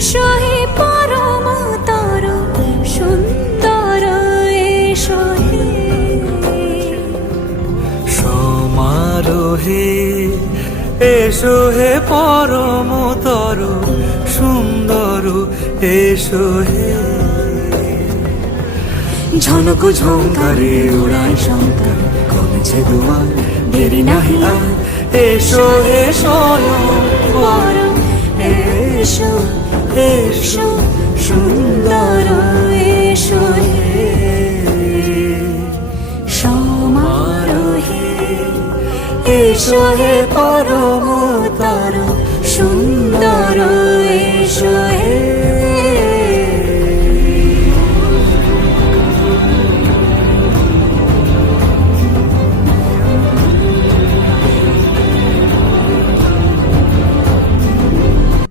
এসো হে পরমতর সুন্দর এসো হে সমারোহে এসো হে পরমতর সুন্দর এসো হে ঝনক ঝঙ্কারে উড়ায় শঙ্কর কমেছে দুয়ার দেরি নাহি আর এসো হে স্বয়ংবর এসো এসো সুন্দর এসো হে সমারোহে এসো হে